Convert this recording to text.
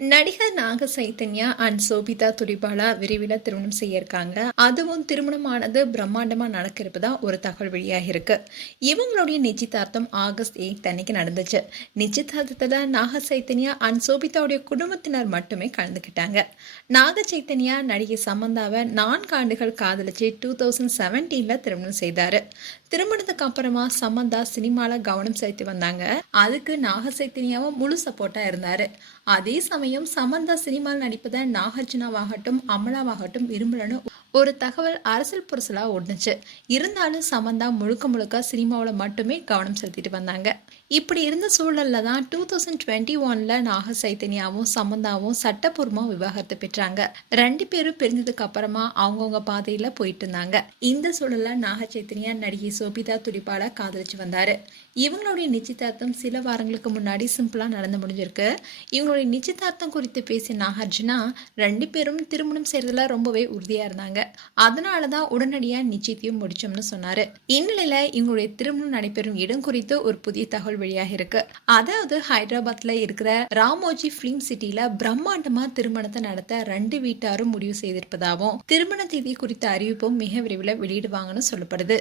நடிகர் நாக சைத்தன்யா அண்ட் சோபிதா துரிபாலா விரைவில் திருமணம் செய்ய இருக்காங்க அதுவும் திருமணமானது பிரம்மாண்டமா நடக்க இருப்பதா ஒரு தகவல் வெளியாக இருக்கு. இவங்களுடைய நிச்சயதார்த்தம் ஆகஸ்ட் எயிட் அன்னைக்கு நடந்துச்சு. நிச்சயதார்த்தத்துல நாக சைத்தன்யா அண்ட் சோபிதாவுடைய குடும்பத்தினர் மட்டுமே கலந்துக்கிட்டாங்க. நாக சைத்தன்யா நடிகை சமந்தாவை நான்கு ஆண்டுகள் காதலிச்சு டூ தௌசண்ட் செவன்டீன்ல திருமணம் செய்தாரு. திருமணத்துக்கு அப்புறமா சமந்தா சினிமால கவனம் செலுத்தி வந்தாங்க. அதுக்கு நாக சைத்தன்யாவும் முழு சப்போர்ட்டா இருந்தாரு. அதே சமயம் சமந்தா சினிமாவில் நடிப்பதை நாகார்ஜுனாவாகட்டும் அமலாவாகட்டும் விரும்பலன்னு ஒரு தகவல் அரசியல் புரசலாக ஒடுனுச்சு இருந்தாலும் சமந்தா முழுக்க முழுக்க சினிமாவில் மட்டுமே கவனம் செலுத்திட்டு வந்தாங்க. இப்படி இருந்த சூழல்ல தான் டூ தௌசண்ட் டுவெண்ட்டி ஒன்ல நாக சைத்தன்யாவும் சமந்தாவும் சட்டப்பூர்வமாக விவாகரத்து பெற்றாங்க. ரெண்டு பேரும் பிரிஞ்சதுக்கு அப்புறமா அவங்கவுங்க பாதையில் போயிட்டு இருந்தாங்க. இந்த சூழலில் நாக சைத்தன்யா நடிகை சோபிதா துடிப்பால காதலிச்சு வந்தாரு. இவங்களுடைய நிச்சயதார்த்தம் சில வாரங்களுக்கு முன்னாடி சிம்பிளாக நடந்து முடிஞ்சிருக்கு. இவங்களுடைய நிச்சயதார்த்தம் குறித்து பேசிய நாகார்ஜுனா ரெண்டு பேரும் திருமணம் செய்யறதுல ரொம்பவே உறுதியாக இருந்தாங்க. அதனால தான் உடனடியா நிச்சயத்தையும் முடிச்சோம்னு சொன்னாரு. இந்நிலையில இவங்களுடைய திருமணம் நடைபெறும் இடம் குறித்து ஒரு புதிய தகவல் வெளியாக இருக்கு. அதாவது ஹைதராபாத்ல இருக்கிற ராமோஜி பிலிம் சிட்டில பிரம்மாண்டமா திருமணத்தை நடத்த ரெண்டு வீட்டாரும் முடிவு செய்திருப்பதாகவும் திருமண தேதி குறித்த அறிவிப்பும் மிக விரைவில் வெளியிடுவாங்கன்னு சொல்லப்படுது.